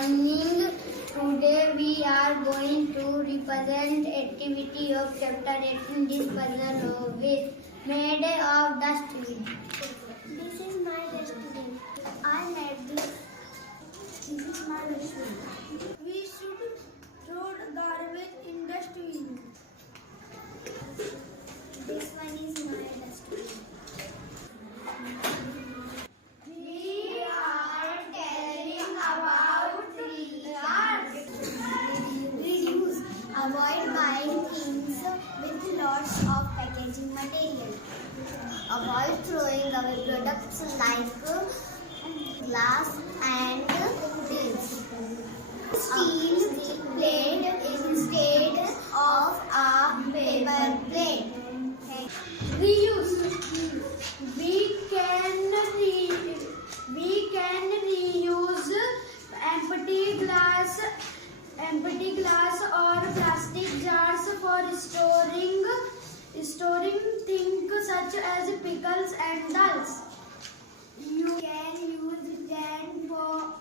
morning. Today we are going to represent activity of chapter 8 in this puzzle with made of dustbin. This is my dustbin. I made this. This is my dustbin. We should throw garbage in dustbin. This one is my dustbin. We are telling about Reduce. Avoid buying things with lots of packaging material. avoid throwing away products like glass and dishes. Steel plate instead of a paper plate. Reuse. We can reuse empty glass or plastic jars for storing things such as pickles and dals. You can use them for